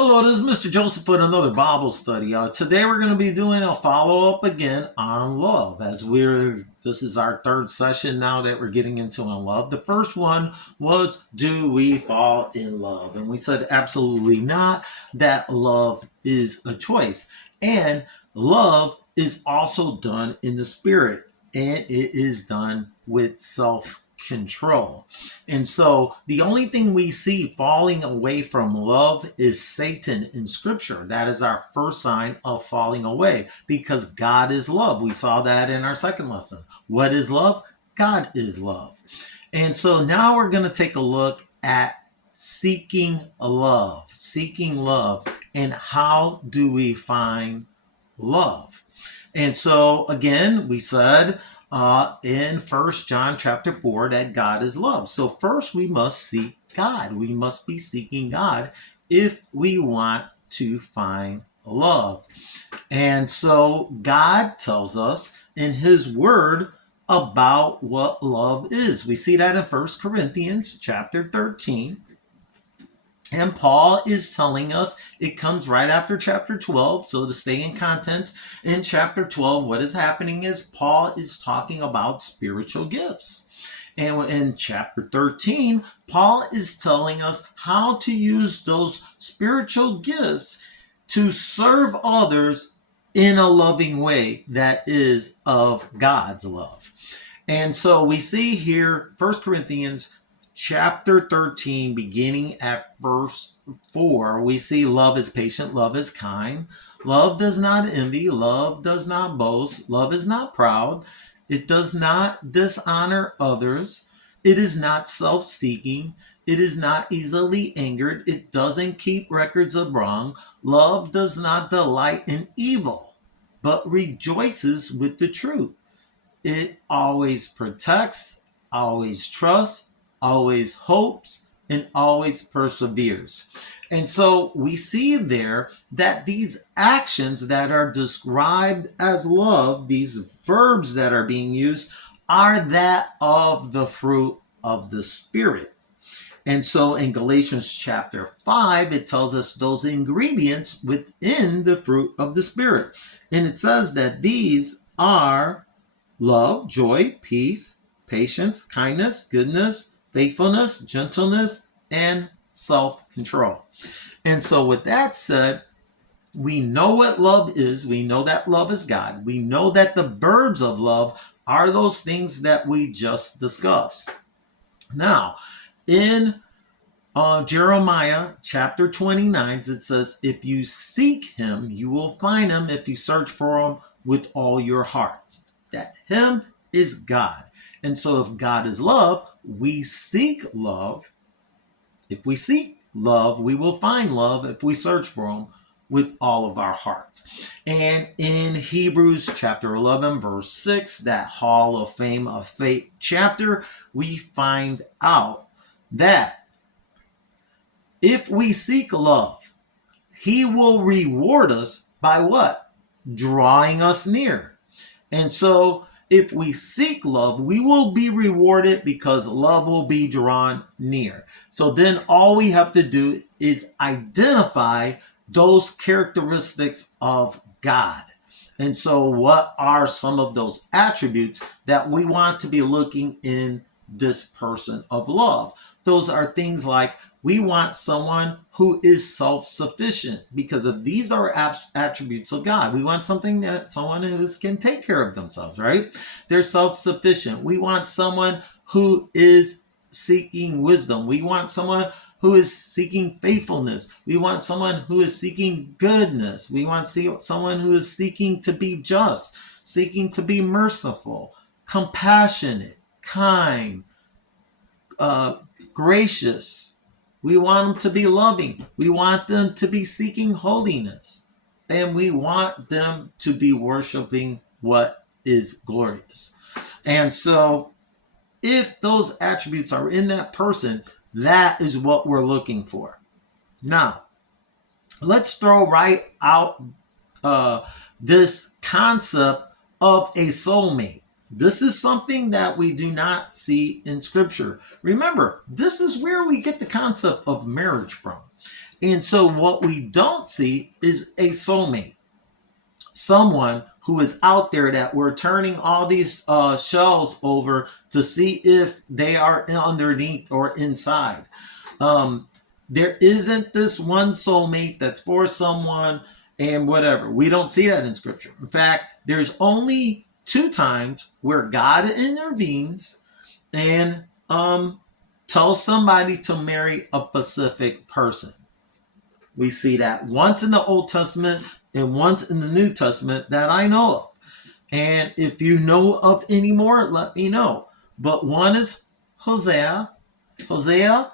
Hello, this is Mr. Joseph with another Bible study. Today we're going to be doing a follow-up again on love. This is our third session now that we're getting into on love. The first one was, do we fall in love? And we said absolutely not, that love is a choice. And love is also done in the spirit, and it is done with self-control. And so the only thing we see falling away from love is Satan in scripture. That is our first sign of falling away because God is love. We saw that in our second lesson. What is love? God is love. And so now we're going to take a look at seeking love, and how do we find love? And so again, we said in First John chapter 4 that God is love. So first we must seek God. We must be seeking God if we want to find love. And so God tells us in his word about what love is. We see that in First Corinthians chapter 13. And Paul is telling us, it comes right after chapter 12. So to stay in content, in chapter 12, what is happening is Paul is talking about spiritual gifts. And in chapter 13, Paul is telling us how to use those spiritual gifts to serve others in a loving way that is of God's love. And so we see here, 1 Corinthians chapter 13, beginning at verse 4, we see love is patient, love is kind, love does not envy, love does not boast, love is not proud, it does not dishonor others, it is not self-seeking, it is not easily angered, it doesn't keep records of wrong, love does not delight in evil, but rejoices with the truth. It always protects, always trusts, always hopes, and always perseveres. And so we see there that these actions that are described as love, these verbs that are being used, are that of the fruit of the Spirit. And so in Galatians chapter 5, it tells us those ingredients within the fruit of the Spirit. And it says that these are love, joy, peace, patience, kindness, goodness, faithfulness, gentleness, and self-control. And so with that said, we know what love is. We know that love is God. We know that the verbs of love are those things that we just discussed. Now, in Jeremiah chapter 29, it says, if you seek him, you will find him if you search for him with all your heart. That him is God. And so if God is love, we seek love. If we seek love, we will find love if we search for him with all of our hearts. And in Hebrews chapter 11, verse 6, that Hall of Fame of Faith chapter, we find out that if we seek love, he will reward us by what? Drawing us near. And so if we seek love, we will be rewarded because love will be drawn near. So then all we have to do is identify those characteristics of God. And so what are some of those attributes that we want to be looking in this person of love? Those are things like we want someone who is self-sufficient, because if these are attributes of God, we want someone who can take care of themselves, right? They're self-sufficient. We want someone who is seeking wisdom. We want someone who is seeking faithfulness. We want someone who is seeking goodness. We want someone who is seeking to be just, seeking to be merciful, compassionate, kind, gracious. We want them to be loving. We want them to be seeking holiness. And we want them to be worshiping what is glorious. And so if those attributes are in that person, that is what we're looking for. Now, let's throw right out this concept of a soulmate. This is something that we do not see in scripture. Remember, this is where we get the concept of marriage from. And so what we don't see is a soulmate, someone who is out there that we're turning all these shells over to see if they are underneath or inside. Um, there isn't this one soulmate that's for someone and whatever. We don't see that in scripture. In fact, there's only two times where God intervenes and tells somebody to marry a specific person. We see that once in the Old Testament and once in the New Testament that I know of. And if you know of any more, let me know. But one is Hosea. Hosea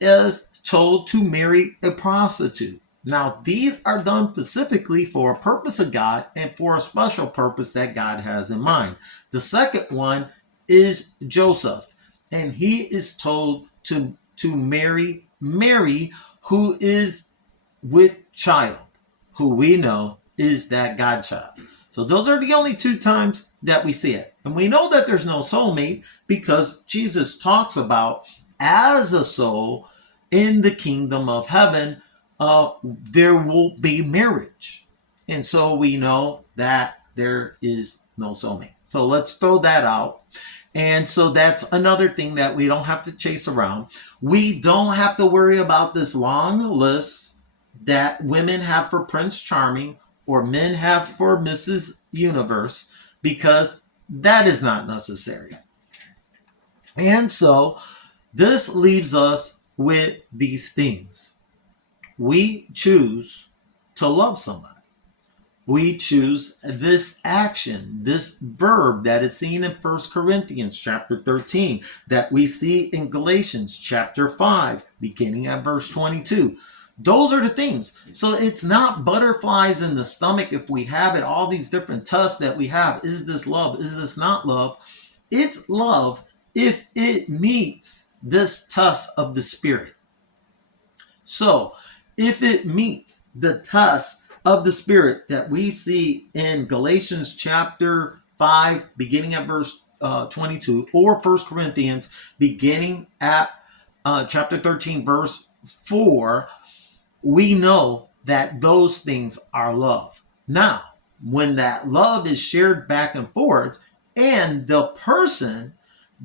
is told to marry a prostitute. Now, these are done specifically for a purpose of God and for a special purpose that God has in mind. The second one is Joseph, and he is told to marry Mary, who is with child, who we know is that God child. So those are the only two times that we see it. And we know that there's no soulmate because Jesus talks about as a soul in the kingdom of heaven, there will be marriage. And so we know that there is no soulmate. So let's throw that out. And so that's another thing that we don't have to chase around. We don't have to worry about this long list that women have for Prince Charming or men have for Mrs. Universe, because that is not necessary. And so this leaves us with these things. We choose to love somebody. We choose this action, this verb that is seen in 1 Corinthians chapter 13, that we see in Galatians chapter 5, beginning at verse 22. Those are the things. So it's not butterflies in the stomach if we have it, all these different tests that we have. Is this love? Is this not love? It's love if it meets this test of the Spirit. So if it meets the test of the Spirit that we see in Galatians chapter 5, beginning at verse 22, or 1 Corinthians, beginning at chapter 13, verse 4, we know that those things are love. Now, when that love is shared back and forth, and the person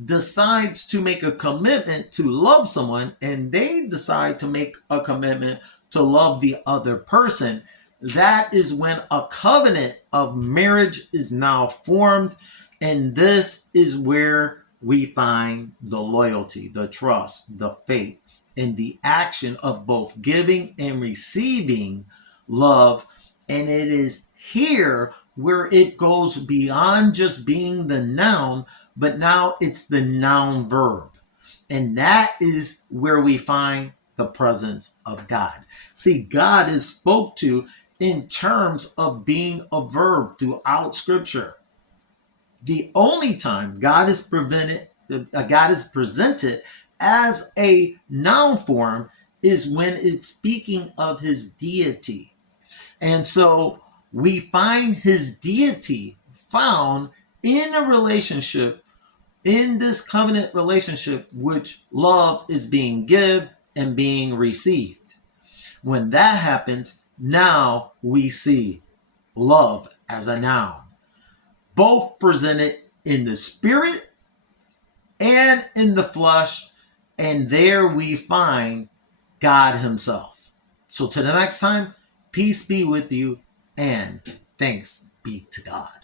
decides to make a commitment to love someone, and they decide to make a commitment to love the other person, that is when a covenant of marriage is now formed. And this is where we find the loyalty, the trust, the faith, and the action of both giving and receiving love. And it is here where it goes beyond just being the noun, but now it's the noun verb. And that is where we find the presence of God. See, God is spoke to in terms of being a verb throughout Scripture. The only time God is presented as a noun form is when it's speaking of his deity. And so we find his deity found in a relationship, in this covenant relationship, which love is being given and being received. When that happens, now we see love as a noun, both presented in the spirit and in the flesh, and there we find God himself. So till the next time, peace be with you, and thanks be to God.